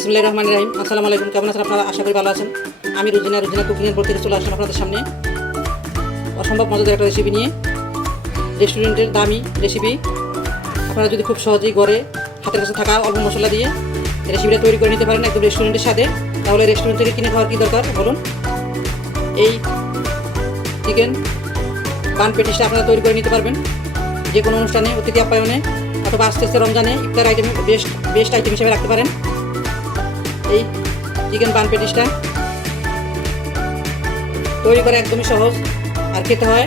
বিসমুল্লাহ রহমান রাহিম। আসসালামু আলাইকুম, কেমন আছেন আপনারা? আশা করি ভালো আছেন। আমি রুজিনা রুজিনা কুকিংয়ের পর থেকে চলে আসলাম আপনাদের সামনে। অসম্ভব মজাদার একটা রেসিপি নিয়ে। রেস্টুরেন্টের দামি রেসিপি আপনারা যদি খুব সহজেই ঘরে হাতের কাছে থাকা অল্প মশলা দিয়ে রেসিপিটা তৈরি করে নিতে পারেন একদম রেস্টুরেন্টের সাথে তাহলে রেস্টুরেন্ট থেকে কিনে খাওয়ার কী দরকার বলুন? এই চিকেন পান পেটিসটা আপনারা তৈরি করে নিতে পারবেন। যে কোনো অনুষ্ঠানে, অতিথি আপ্যায়নে অথবা আস্তে আস্তে রমজানে ইফতার আইটেম বেস্ট বেস্ট আইটেম হিসেবে রাখতে পারেন। এই চিকেন পান পেটিসটা তৈরি করা একদমই সহজ, আর খেতে হয়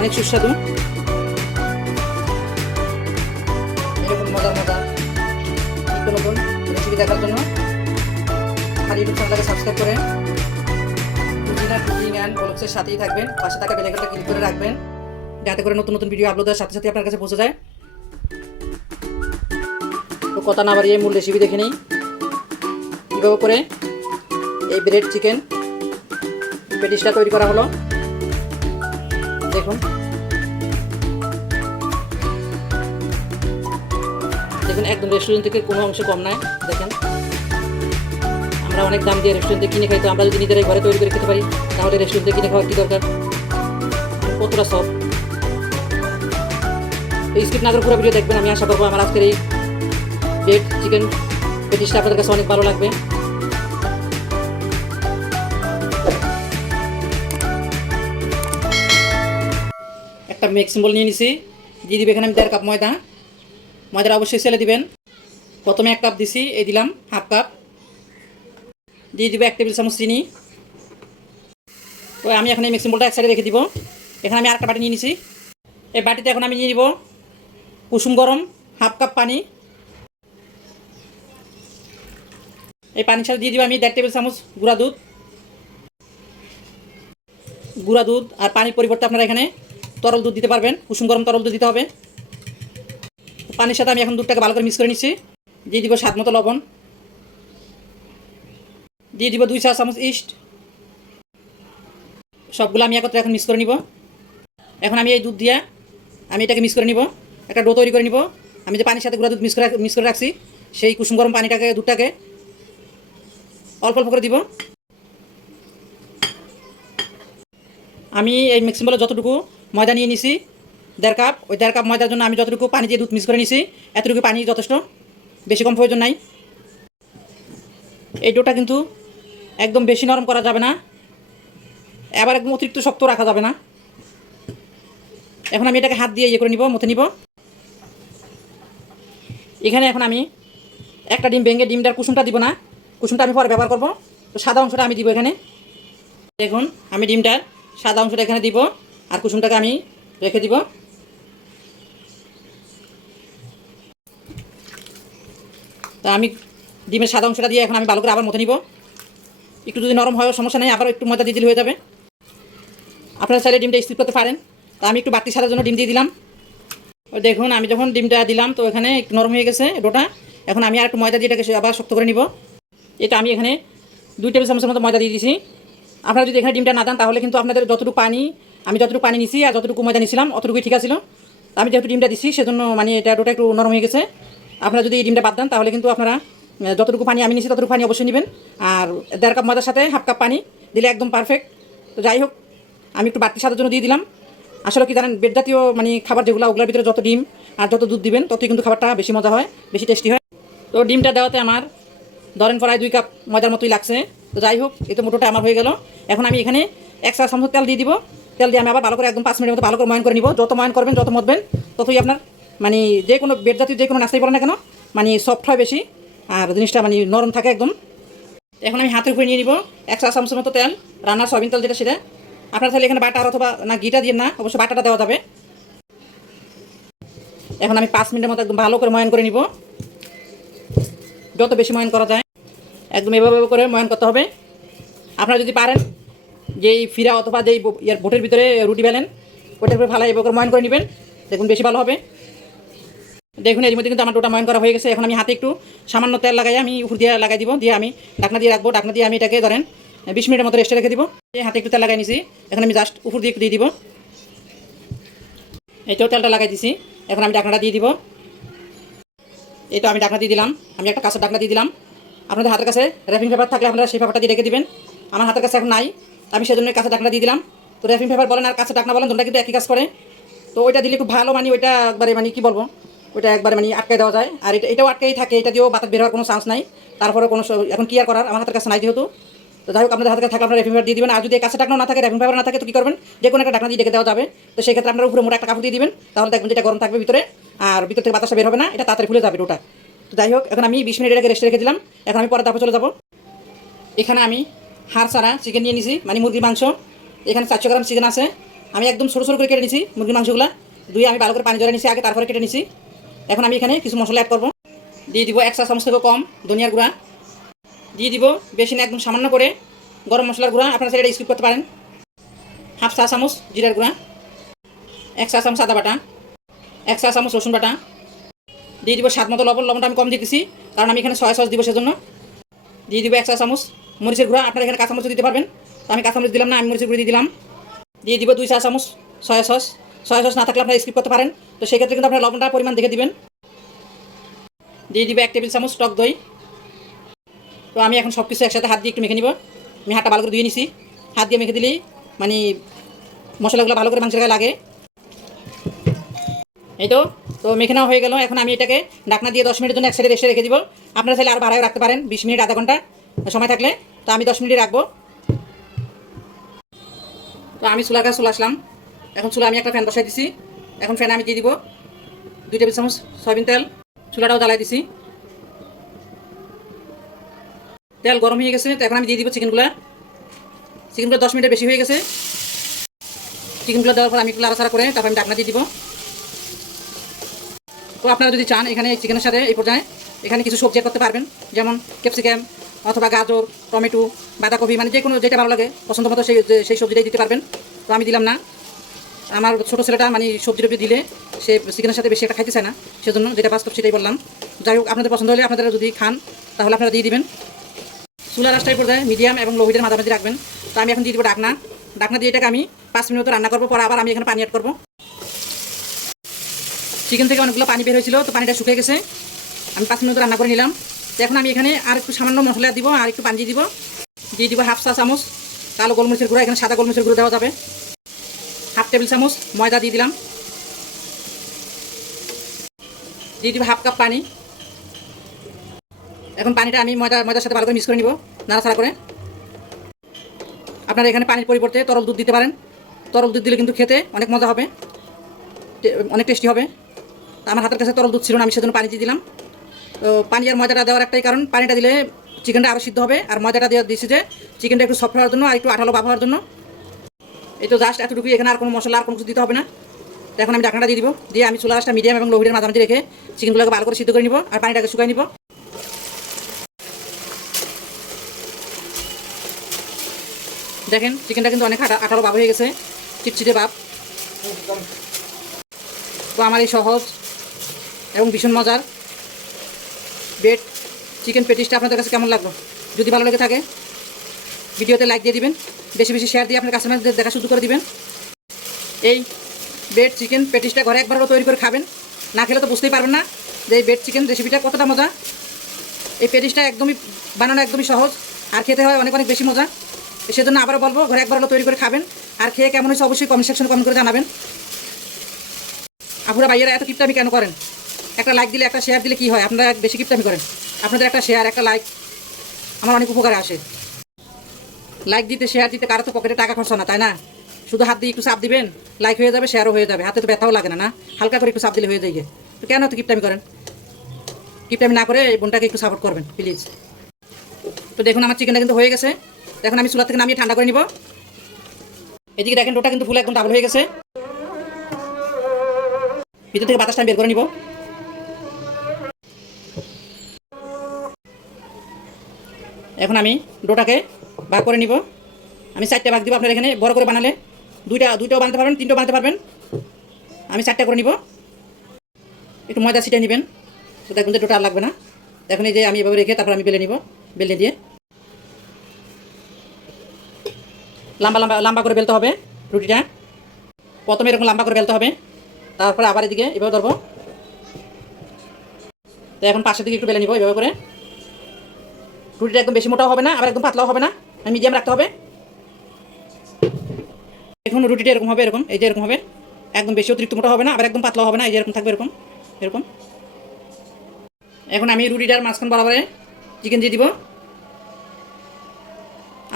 অনেক সুস্বাদু। এরকম মজার মজা নিত্য নতুন রেসিপি দেখার জন্য আর ইউটিউব চ্যানেলটাকে সাবস্ক্রাইব করে কুকিং সাথেই থাকবেন। পাশে থাকা বেলাইকনটা ক্লিক করে রাখবেন। যাতে করে নতুন নতুন ভিডিও আপলোডের সাথে সাথে আপনার কাছে পৌঁছে যায়। তো কথা না বাড়িয়ে মূল রেসিপি দেখে নিই। কীভাবে করে। এই ব্রেড চিকেন পেটিসটা তৈরি করা হলো। দেখুন। দেখুন, একদম রেস্টুরেন্ট থেকে কোনো অংশ কম নাই দেখেন। আমরা অনেক দাম দিয়ে রেস্টুরেন্টে কিনে খাই, তো আমরা যদি নিজেরাই ঘরে তৈরি করে খেতে পারি, তাহলে রেস্টুরেন্টে কিনে খাওয়ার কী দরকার? কতটা সব। এই স্কিপ না করে পুরো ভিডিও দেখবেন, আমি আশা করব আমার আজকের এই ব্রেড চিকেন পেটিসটা আপনাদের কাছে অনেক ভালো লাগবে। একটা মেক সিম্বল নিয়ে নিছি। দিয়ে দিবে এখানে আমি দেড় কাপ ময়দা। ময়দাটা অবশ্যই সেলে দিবেন। প্রথমে এক কাপ দিছি, এই দিলাম, হাফ কাপ। দিয়ে দিবে এক টেবিল চামচ চিনি। তো আমি এখন এই মিক্সিং বোলটা এক সাইডে রেখে দিব। এখানে আমি আরেকটা বাটি নিয়ে নিছি। এই বাটিতে এখন আমি নিয়ে নিব কুসুম গরম, হাফ কাপ পানি। এই পানির সাথে দিয়ে দিব আমি দেড় টেবিল চামচ গুঁড়া দুধ। গুঁড়া দুধ আর পানির পরিবর্তে আপনারা এখানে তরল দুধ দিতে পারবেন, কুসুম গরম তরল দুধ দিতে হবে। পানির সাথে আমি এখন দুধটাকে ভালো করে মিক্স করে নিচ্ছি। দিয়ে দিব স্বাদ মতো লবণ। দিয়ে দিব দুই চা চামচ ইস্ট। সবগুলো আমি একত্রে এখন মিক্স করে নিব। এখন আমি এই দুধ দিয়া আমি এটাকে মিক্স করে নিব। একটা ডো তৈরি করে নিব। আমি যে পানির সাথে গুঁড়া দুধ মিক্স করে মিক্স করে রাখছি, সেই কুসুম গরম পানিটাকে, দুধটাকে অল্প অল্প করে দিব। আমি এই মিক্সিং বলে যতটুকু ময়দা নিয়ে নিছি, দেড় কাপ। ওই দেড় কাপ ময়দার জন্য আমি যতটুকু পানি দিয়ে দুধ মিক্স করে নিছি, এতটুকু পানি যথেষ্ট। বেশি কম প্রয়োজন নাই। এই ডোটা কিন্তু একদম বেশি নরম করা যাবে না। এবার একদম অতিরিক্ত শক্ত রাখা যাবে না। এখন আমি এটাকে হাত দিয়ে ইয়ে করে নিব মতে নিব। এখানে এখন আমি একটা ডিম ভেঙে ডিমটার কুসুমটা দিব না। কুসুমটা আমি পরে ব্যবহার করব। তো সাদা অংশটা আমি দিব এখানে। দেখুন, আমি ডিমটার সাদা অংশটা এখানে দিব। আর কুসুমটাকে আমি রেখে দিব। তা আমি ডিমের সাদা অংশটা দিয়ে এখন আমি ভালো করে আবার মতো নিব। একটু যদি নরম হয়, সমস্যা নেই, আবার একটু ময়দা দিয়ে দিলে হয়ে যাবে। আপনারা চাইলে ডিমটা স্কিপ করতে পারেন। তা আমি একটু বাড়তি সাদার জন্য ডিম দিয়ে দিলাম। দেখুন, আমি যখন ডিমটা দিলাম, তো এখানে একটু নরম হয়ে গেছে ডোটা। এখন আমি আর একটু ময়দা দিয়ে এটাকে আবার শক্ত করে নিব। এটা আমি এখানে দুই টেবিল চামচের মতো ময়দা দিয়ে দিয়েছি আপনারা যদি এখানে ডিমটা না দেন, তাহলে কিন্তু আপনাদের যতটুকু পানি আমি যতটুকু পানি নিছি আর যতটুকু ময়দা নিছিলাম, অতটুকুই ঠিক আছিল। আমি যেহেতু ডিমটা দিছি, সেজন্য মানে এটা ডোটা একটু নরম হয়ে গেছে। আপনারা যদি এই ডিমটা বাদ দেন, তাহলে কিন্তু আপনারা যতটুকু পানি আমি নিছি, ততটুকু পানি অবশ্যই নেবেন। আর দেড় কাপ ময়দার সাথে হাফ কাপ পানি দিলে একদম পারফেক্ট তো যাই হোক, আমি একটু বাড়তি সাদার জন্য দিয়ে দিলাম। আসলে কি জানেন, বেড জাতীয় মানে খাবার যেগুলো, ওগুলোর ভিতরে যত ডিম আর যত দুধ দিবেন, ততই কিন্তু খাবারটা বেশি মজা হয়, বেশি টেস্টি হয়। তো ডিমটা দেওয়াতে আমার ধরেন প্রায় দুই কাপ ময়দার মতোই লাগছে। তো যাই হোক এই তো মোটোটা আমার হয়ে গেল। এখন আমি এখানে এক চা চামচ তেল দিয়ে দিব। তেল দিয়ে আমি আবার ভালো করে একদম পাঁচ মিনিটের মতো ভালো করে ময়ন করে নিব। যত ময়ন করবেন, যত মতবেন, ততই আপনার মানে যে কোনো বেড জাতীয় যে কোনো নাস্তাই পড়ে না কেন মানে সফট হয় বেশি। আর জিনিসটা মানে নরম থাকে একদম। এখন আমি হাতের উপরে নিয়ে নিব এক চা চামচের মতো তেল, রান্নার সয়াবিন তেল যেটা সেটা। আপনার তাহলে এখানে বাটার অথবা না ঘিটা দিয়ে না অবশ্যই বাটাটা দেওয়া যাবে। এখন আমি পাঁচ মিনিটের মতো একদম ভালো করে ময়ন করে নিব। যত বেশি ময়ন করা যায়, একদম এভাবে এভাবে করে ময়ন করতে হবে। আপনারা যদি পারেন যেই ফিরা অথবা যেই ইয়ার বোটের ভিতরে রুটি বেলেন ওটার উপরে এভাবে করে ময়ন করে নেবেন। দেখুন, বেশি ভালো হবে। দেখুন এর মধ্যে কিন্তু আমার ডোটা ময়ন করা হয়ে গেছে। এখন আমি হাতে একটু সামান্য তেল লাগাই, আমি উপর দিয়ে লাগাই দিব। দিয়ে আমি ঢাকনা দিয়ে রাখব। ঢাকনা দিয়ে আমি এটাকে ধরেন বিশ মিনিটের মতো রেস্টে রেখে দিব। হাতে একটু তেল লাগাই নিছি। এখন আমি জাস্ট উপর দিয়ে একটু দিয়ে দিব। এইটাও তেলটা লাগাই দিছি। এখন আমি ঢাকনাটা দিয়ে দিব। এই তো আমি ঢাকনা দিয়ে দিলাম। আমি একটা কাঁচা ঢাকনা দিয়ে দিলাম। আপনাদের হাতের কাছে র্যাপিং পেপার থাকলে আপনারা সেই পেপারটা দিয়ে রেখে দিবেন। আমার হাতের কাছে এখন নাই। আমি সেজন্য কাছে ডাকনা দিয়ে দিলাম। তো র্যাপিং পেপার বলেন আর কাছে ডাকনা বলেন, তোমরা কিন্তু একই কাজ করে। তো ওইটা দিলে একটু ভালো মানে ওইটা একবারে মানে কি বলব, ওইটা একবারে মানে আটকে দেওয়া যায়। আর এটা, এটাও আটকেই থাকে, এটা দিয়েও বাতাস বের হওয়ার কোনো চান্স নাই। তারপরে কোনো এখন কি আর করার? আমার হাতের কাছে নাই যেহেতু। তো যাই হোক, আপনাদের হাতে থাকলে আপনারা র্যাপিং পেপার দিয়ে দিবেন। আর যদি কাছে ডাকনা না থাকে র্যাপিং পেপার না থাকে, তো কী করবেন? যে কোনো একটা ডাকনা দিয়ে রেখে দেওয়া যাবে। তো সেই ক্ষেত্রে আপনারা উপরে মোটা একটা কাপড় দিয়ে দিবেন। তাহলে দেখবেন যেটা গরম থাকবে ভিতরে, আর ভিতর থেকে বাতাসটা বের হবে না, এটা তাড়াতাড়ি ফুলে যাবে ওটা। তো যাই হোক, এখন আমি বিশ মিনিট এটাকে রেস্টে রেখে দিলাম। এখন আমি পরে তারপর চলে যাব। এখানে আমি হাড় ছাড়া চিকেন নিয়ে নিছি মানে মুরগির মাংস। এখানে চারশো গ্রাম চিকেন আছে। আমি একদম ছোটো ছোটো করে কেটে নিছি মুরগির মাংসগুলো। দুই আমি ভালো করে পানি জড়ে নিছি, আগে তারপরে কেটে নিছি। এখন আমি এখানে কিছু মশলা অ্যাড করব। দিয়ে দিব এক চা চামচ থেকে কম ধনিয়ার গুঁড়া। দিয়ে দিব বেশি না, একদম সামান্য করে গরম মশলার গুঁড়া। আপনারা সেটা স্কিপ করতে পারেন। হাফ চা চামচ জিরার গুঁড়া। এক চা চামচ আদা বাটা। এক চা চামচ রসুন বাটা। দিয়ে দিব স্বাদ মতো লবণ। লবণটা আমি কম দিতেছি কারণ আমি এখানে ছয় সস দিব সেজন্য। দিয়ে দিব এক চা চামচ মরিচের গুঁড়া আপনারা এখানে কাঁচামরিচ দিতে পারবেন। তো আমি কাঁচামরিচ দিলাম না, আমি মরিচের গুঁড়ো দিয়ে দিলাম। দিয়ে দিব দুই চা চামচ সয়া সস। সয়া সস না থাকলে আপনারা স্কিপ করতে পারেন। তো সেই ক্ষেত্রে কিন্তু আপনারা লবণটা পরিমাণ দেখে দিবেন। দিয়ে দিবে এক টেবিল চামচ টক দই। তো আমি এখন সব কিছু একসাথে হাত দিয়ে একটু মেখে নিব। আমি হাতটা ভালো করে ধুয়ে নিছি। হাত দিয়ে মেখে দিলেই মানে মশলাগুলো ভালো করে মাংসের গায়ে লাগে। এই তো তো মেখে নেওয়া হয়ে গেল। এখন আমি এটাকে ঢাকনা দিয়ে দশ মিনিটের জন্য এক সাইডে রেস্টে রেখে দিব। আপনারা চাইলে আর বাড়ায় রাখতে পারেন, বিশ মিনিট, আধা ঘণ্টা সময় থাকলে। তো আমি দশ মিনিট রাখব। তো আমি চুলার কাছে চলে আসলাম। এখন চুলা আমি একটা ফ্যান বসাই দিছি। এখন ফ্যানে আমি দিয়ে দিব? দুই টেবিল চামচ সয়াবিন তেল। চুলাটাও জ্বালাই দিছি। তেল গরম হয়ে গেছে, তো এখন আমি দিয়ে দিব চিকেনগুলো। চিকেনগুলো দশ মিনিটের বেশি হয়ে গেছে। চিকেনগুলো দেওয়ার পর আমি একটু লাড়াচাড়া করে তারপর আমি ডাকনা দিয়ে দিব। তো আপনারা যদি চান এখানে চিকেনের সাথে এই পর্যায়ে এখানে কিছু সবজি করতে পারবেন। যেমন ক্যাপসিকাম অথবা গাজর, টমেটো, বাঁধাকপি মানে যে কোনো যেটা ভালো লাগে, পছন্দ মতো সেই সেই সবজিটাই দিতে পারবেন। তো আমি দিলাম না। আমার ছোটো ছেলেটা মানে সবজি টবজি দিলে সে চিকেনের সাথে বেশি একটা খাইতে চায় না, সেজন্য যেটা বাস্তব সেটাই বললাম। যাই হোক, আপনাদের পছন্দ হলে আপনারা যদি খান, তাহলে আপনারা দিয়ে দিবেন। চুলা রাস্তায় পর্যায়ে মিডিয়াম এবং লো হিটের মাঝামাঝি রাখবেন। তো আমি এখন দিয়ে দিব ডাকনা। ডাকনা দিয়ে এটাকে আমি পাঁচ মিনিট রান্না করব, পরে আবার আমি এখানে পানি অ্যাড করব। চিকেন থেকে অনেকগুলো পানি বের হয়েছিল, তো পানিটা শুকিয়ে গেছে। আমি পাঁচ মিনিট রান্না করে নিলাম। এখন আমি এখানে আর একটু সামান্য মশলা দিব, আর একটু পানি দিব। দিয়ে দিব হাফ চা চামচ কালো গোলমরিচের গুঁড়ো, এখানে সাদা গোলমরিচের গুঁড়ো দেওয়া যাবে। হাফ টেবিল চামচ ময়দা দিয়ে দিলাম। দিয়ে দিব হাফ কাপ পানি। এখন পানিটা আমি ময়দা, ময়দার সাথে ভালো করে মিক্স করে নিব, নাড়াচাড়া করে। আপনারা এখানে পানির পরিবর্তে তরল দুধ দিতে পারেন। তরল দুধ দিলে কিন্তু খেতে অনেক মজা হবে অনেক টেস্টি হবে। আমার হাতের কাছে তরল দুধ ছিল না, আমি সেজন্য পানি দিয়ে দিলাম। পানি আর ময়দাটা দেওয়ার একটাই কারণ। পানিটা দিলে চিকেনটা আরও সিদ্ধ হবে। আর ময়দাটা দিয়ে দিচ্ছি যে চিকেনটা একটু সফট হওয়ার জন্য আর একটু আঠালো ভাব হওয়ার জন্য। এই তো জাস্ট এতটুকু এখানে আর কোনো মশলা আর কোনো কিছু দিতে হবে না। এখন আমি ঢাকনাটা দিয়ে দিব। দিয়ে আমি চুলা গাছটা মিডিয়াম এবং লোহিটের মাঝামাঝি রেখে চিকেনগুলোকে ভালো করে সিদ্ধ করে নিব আর পানিটাকে শুকাই নিব। দেখেন, চিকেনটা কিন্তু অনেক আঠা আঠালো ভাব হয়ে গেছে। চিটচিটে ভাব। তো আমার এই সহজ এবং ভীষণ মজার। বেড চিকেন পেটিসটা আপনাদের কাছে কেমন লাগল? যদি ভালো লেগে থাকে, ভিডিওতে লাইক দিয়ে দিবেন, বেশি বেশি শেয়ার দিয়ে আপনার কাস্টমারদের দেখা শুরু করে দিবেন। এই বেড চিকেন পেটিসটা ঘরে একবারও তৈরি করে খাবেন। না খেলে তো বুঝতেই পারবেন না যে এই বেড চিকেন রেসিপিটা কতটা মজা। এই পেটিসটা একদমই বানানো একদমই সহজ, আর খেতে হয় অনেক অনেক বেশি মজা। সেজন্য আবারও বলব, ঘরে একবার হলো তৈরি করে খাবেন। আর খেয়ে কেমন হয়েছে অবশ্যই কমেন্ট সেকশনে কমেন্ট করে জানাবেন। আপুরা, ভাইয়েরা, এত কিপটামি কেন করেন? একটা লাইক দিলে, একটা শেয়ার দিলে কি হয়? আপনারা বেশি কিপটামি করেন। আপনাদের একটা শেয়ার একটা লাইক আমার অনেক উপকারে আসে। লাইক দিতে শেয়ার দিতে কারও তো পকেটে টাকা খরচা না, তাই না? শুধু হাত দিয়ে একটু চাপ দিবেন লাইক হয়ে যাবে শেয়ারও হয়ে যাবে। হাতে তো ব্যথাও লাগে না না? হালকা করে একটু চাপ দিলে হয়ে যায় তো কেন তো কিপটামি করেন? কিপটামি না করে এই বোনটাকে একটু সাপোর্ট করবেন প্লিজ তো দেখুন, আমার চিকেনটা কিন্তু হয়ে গেছে। এখন আমি চুলা থেকে নামিয়ে ঠান্ডা করে নিব। এদিকে দেখেন ওটা কিন্তু ফুল একদম ডাবল হয়ে গেছে। ভিতর থেকে বাতাসটা বের করে নিব। এখন আমি ডোটাকে ভাগ করে নিব। আমি চারটে ভাগ দিব আপনার এখানে, বড় করে বানালে। দুইটা, দুইটাও বানাতে পারবেন, তিনটাও বানাতে পারবেন। আমি চারটে করে নিব। একটু ময়দা ছিটে নেবেন। তো দেখুন যে ডোটা লাগবে না। এখন এই যে আমি এভাবে রেখে তারপর আমি বেলে নিব, বেলে দিয়ে। লম্বা লম্বা লম্বা করে বেলতে হবে রুটিটা। প্রথমে এরকম লম্বা করে বেলতে হবে। তারপরে আবার এদিকে এভাবে ধরবো। তো এখন পাশের দিকে একটু বেলে নিব এভাবে করে। রুটিটা একদম বেশি মোটাও হবে না, আবার একদম পাতলাও হবে না মিডিয়াম রাখতে হবে। এখন রুটিটা এরকম হবে, এরকম, এই যে এরকম হবে। একদম বেশি অতিরিক্ত মোটা হবে না, আবার একদম পাতলাও হবে না, এই যে এরকম থাকবে এরকম এরকম। এখন আমি রুটিটার মাঝখান বরাবরে চিকেন দিয়ে দিব।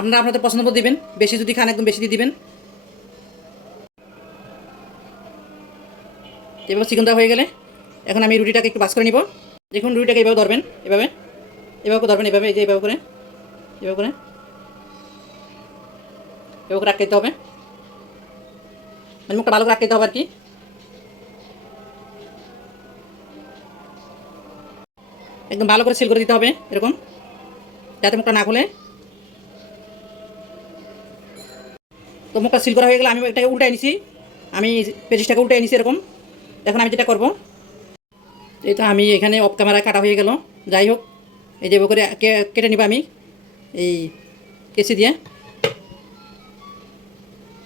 আপনারা আপনাদের পছন্দ মতো দিবেন, বেশি যদি খান একদম বেশি দিয়ে দিবেন। এবার চিকেনটা হয়ে গেলে, এখন আমি রুটিটাকে একটু বাস করে নিব। দেখুন রুটিটাকে এভাবে ধরবেন, এভাবে। এভাবে ধরবেন, এভাবে, এই যে এভাবে করে এভাবে করে। এভাবে করে আটকাইতে হবে। মানে মুখটা ভালো করে হবে আর কি। একদম ভালো করে সিল করে দিতে হবে, এরকম। যাতে মুখটা না খুলে। তো মুখটা সিল করা হয়ে গেলে আমি এটাকে উল্টাই এনেছি আমি পেজিসটাকে উল্টাই এনেছি এরকম। এখন আমি যেটা করব এই তো আমি এখানে অফ ক্যামেরা কাটা হয়ে গেল, যাই হোক। এই যে করে কেটে নিব আমি? এই কেসি দিয়ে।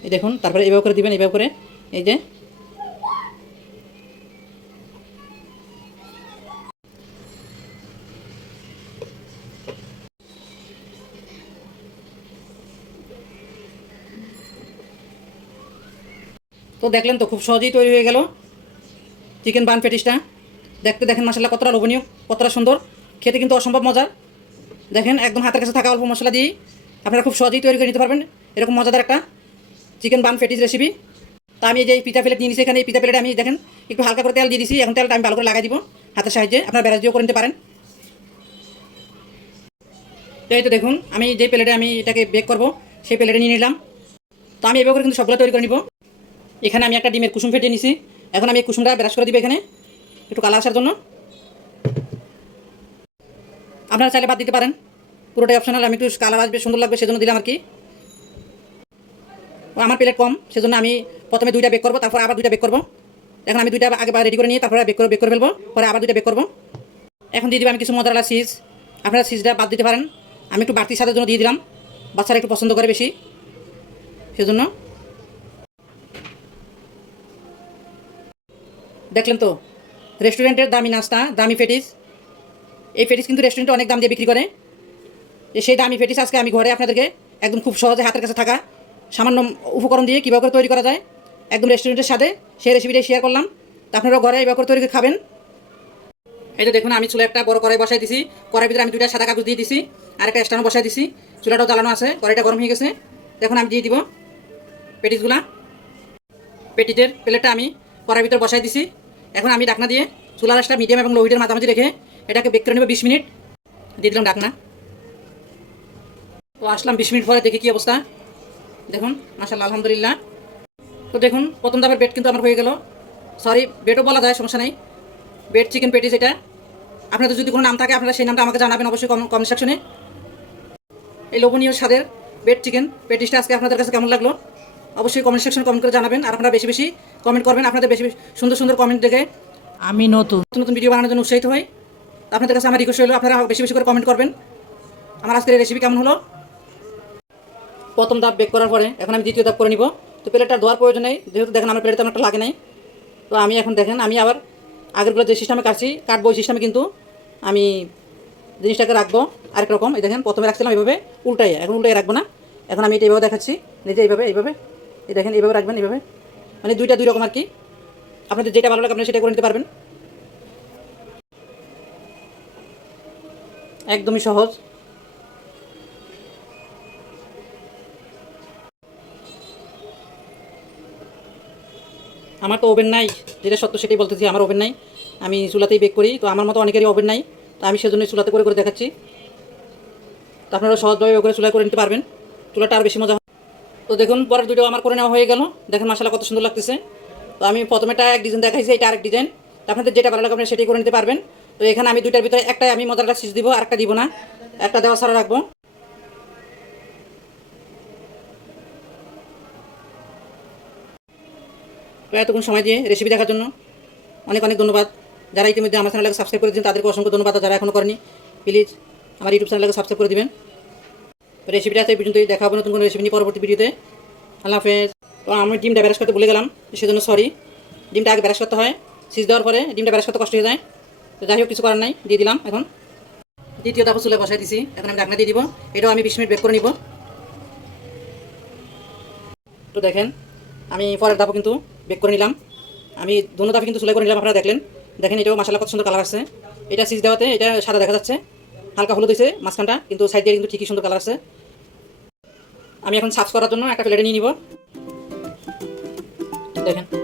এই দেখুন, তারপরে এভাবে করে দিবেন এভাবে করে। এই যে। তো দেখলেন তো, খুব সহজেই তৈরি হয়ে গেল। চিকেন বান প্যাটিসটা দেখতে দেখেন মশলা কতটা লোভনীয়, কতটা সুন্দর। খেতে কিন্তু অসম্ভব মজার। দেখেন, একদম হাতের কাছে থাকা অল্প মশলা দিয়ে আপনারা খুব সহজেই তৈরি করে নিতে পারবেন। এরকম মজাদার একটা চিকেন বাম প্যাটিস রেসিপি তা আমি যে পিতা প্লেট নিয়ে এখানে, এই পিতা প্লেটে আমি দেখেন, একটু হালকা করে তেল দিয়ে দিছি। এখন তেলটা আমি ভালো করে লাগাই দিব হাতের সাহায্যে। আপনারা ব্যারাজ দিয়েও করে নিতে পারেন। এই তো দেখুন, আমি যে প্লেটে আমি এটাকে বেক করব, সেই প্লেটে নিয়ে নিলাম। তো আমি এভাবে করে কিন্তু সবগুলো তৈরি করে নিব। এখানে আমি একটা ডিমের কুসুম ফেটে নিছি। এখন আমি এই কুসুমটা ব্রাশ করে দিব এখানে, একটু কালার আসার জন্য। আপনারা চাইলে বাদ দিতে পারেন। পুরোটাই অপশনাল আমি একটু কালার আসবে, সুন্দর লাগবে, সেজন্য দিলাম আর কি। আমার প্লেট কম, সেজন্য আমি প্রথমে দুইটা বেক করব, তারপর আবার দুইটা বেক করব। এখন আমি দুইটা আগে রেডি করে নিয়ে, তারপরে বেক করে বেক করে ফেলব, পরে আবার দুইটা বেক করব। এখন দিয়ে দিব আমি কিছু মজালা সিজ আপনারা সিজটা বাদ দিতে পারেন। আমি একটু বাড়তি স্বাদের জন্য দিয়ে দিলাম। বাচ্চারা একটু পছন্দ করে বেশি। সেজন্য। দেখলেন তো? রেস্টুরেন্টের দামি নাস্তা, দামি ফেটিস এই ফেটিস কিন্তু রেস্টুরেন্টে অনেক দাম দিয়ে বিক্রি করে। সেই দামি ফেটিস আজকে আমি ঘরে আপনাদেরকে একদম খুব সহজে হাতের কাছে থাকা সামান্য উপকরণ দিয়ে কীভাবে করে তৈরি করা যায়, একদম রেস্টুরেন্টের সাথে সেই রেসিপিটাই শেয়ার করলাম। তা আপনারা ঘরে এইভাবে করে তৈরি করে খাবেন। এই তো দেখুন, আমি চুলা একটা বড় কড়াই বসাই দিছি। কড়াই ভিতরে আমি দুইটা সাদা কাগজ দিয়ে দিছি আর একটা স্ট্যান্ড বসাই দিছি। চুলাটাও জ্বালানো আছে, কড়াইটা গরম হয়ে গেছে। দেখুন, আমি দিয়ে দিব পেটিসগুলা পেটিটের প্লেটটা আমি কড়াই ভিতরে বসাই দিছি। এখন আমি ডাকনা দিয়ে চুলা রাসটা মিডিয়াম এবং লো হিটের মাঝামাঝি রেখে এটাকে বেক করে নেবে বিশ মিনিট। দিয়ে দিলাম ডাকনা তো আসলাম বিশ মিনিট পরে দেখি কি অবস্থা। দেখুন মাসাল্লাহ আলহামদুলিল্লাহ। তো দেখুন প্রথম দাবের বেড কিন্তু আমার হয়ে গেল। সরি বেডও বলা যায় সমস্যা নেই। বেড চিকেন পেটিস এটা। আপনাদের যদি কোনো নাম থাকে আপনারা সেই নামটা আমাকে জানাবেন অবশ্যই কমেন্ট সেকশনে এই লোভনীয় স্বাদের বেড চিকেন পেটিসটা আজকে আপনাদের কাছে কেমন লাগল? অবশ্যই কমেন্ট সেকশনে কমেন্ট করে জানাবেন। আর আপনারা বেশি বেশি কমেন্ট করবেন। আপনাদের বেশি সুন্দর সুন্দর কমেন্ট দেখে আমি নতুন। নতুন নতুন ভিডিও বানানোর জন্য উৎসাহিত হই। আপনাদের কাছে আমার রিকোয়েস্ট হলো আপনারা বেশি বেশি করে কমেন্ট করবেন। আমার আজকের রেসিপি কেমন হলো? প্রথম ধাপ বেক করার পরে, এখন আমি দ্বিতীয় ধাপ করে নিব। তো প্লেটটা ধোয়ার প্রয়োজন নেই, যেহেতু দেখেন আমার প্লেটে তেমন একটা লাগে নাই। তো আমি এখন দেখেন, আমি আবার আগেরগুলো যে সিস্টেমে কাটছি, কাটবো ওই সিস্টেমে কিন্তু আমি জিনিসটাকে রাখব। আরেক রকম, এই দেখেন, প্রথমে রাখছিলাম এইভাবে উল্টাই এখন উল্টাই রাখব না। এখন আমি এটা এইভাবে দেখাচ্ছি, নিজে এইভাবে এইভাবে। এই দেখেন, এইভাবে রাখবেন, এইভাবে। মানে দুইটা দুই রকম আর কি। আপনাদের যেটা ভালো লাগে, আপনি সেটা করে নিতে পারবেন। একদমই সহজ। আমার তো ওভেন নাই, যেটা সত্য সেটাই বলতেছি, আমার ওভেন নাই। আমি চুলাতেই বেক করি, তো আমার মতো অনেকেরই ওভেন নাই, তো আমি সেজন্য চুলাতে করে করে দেখাচ্ছি। তো আপনারা সহজভাবে করে চুলা করে নিতে পারবেন, চুলাটা আর বেশি মজা হয়। তো দেখুন, পরের দুটো আমার করে নেওয়া হয়ে গেল। দেখেন মশলা কত সুন্দর লাগতেছে। তো আমি প্রথমেটা এক ডিজাইন দেখাইছি, এটা আরেক ডিজাইন আপনাদের যেটা ভালো লাগে আপনারা সেটাই করে নিতে পারবেন। তো এখানে আমি দুইটার ভিতরে একটাই আমি মজাটা সিজ দিব আর একটা দিব না। একটা দেওয়া ছাড়া রাখব। এতক্ষণ সময় দিয়ে রেসিপি দেখার জন্য অনেক অনেক ধন্যবাদ। যারা ইতিমধ্যে আমার চ্যানেলকে সাবস্ক্রাইব করে দিন তাদেরকে অসংখ্য ধন্যবাদ। যারা এখনও করেনি প্লিজ আমার ইউটিউব চ্যানেলকে সাবস্ক্রাইব করে দিবেন। রেসিপিটা আছে পর্যন্তই। দেখা হবে নতুন কোনো রেসিপি নিয়ে পরবর্তী ভিডিওতে আল্লাহ হাফেজ। তো আমি ডিমটা ব্যারাস করতে ভুলে গেলাম, সেজন্য সরি ডিমটা আগে ব্যারাস করতে হয়। সিজ দেওয়ার পরে ডিমটা ব্যারাস করতে কষ্ট হয়ে যায়। তো যাই হোক, কিছু করার নাই, দিয়ে দিলাম এখন। দ্বিতীয় ধাপও চুলে বসাই দিছি, এখন আমি ঢাকনা দিয়ে দিব, এটাও আমি বিশ মিনিট বেক করে নিব। তো দেখেন, আমি পরের ধাপও কিন্তু বেক করে নিলাম। আমি দুনো ধাপে কিন্তু চুলাই করে নিলাম, আপনারা দেখলেন। দেখেন, এটাও মশলা কত সুন্দর কালার আসছে। এটা সিজ দেওয়াতে এটা সাদা দেখা যাচ্ছে। হালকা হলুদ হয়েছে মাঝখানটা, কিন্তু সাইড দিয়ে কিন্তু ঠিকই সুন্দর কালার আছে আমি এখন সার্ভ করার জন্য একটা প্লেটে নিয়ে নিব। দেখেন।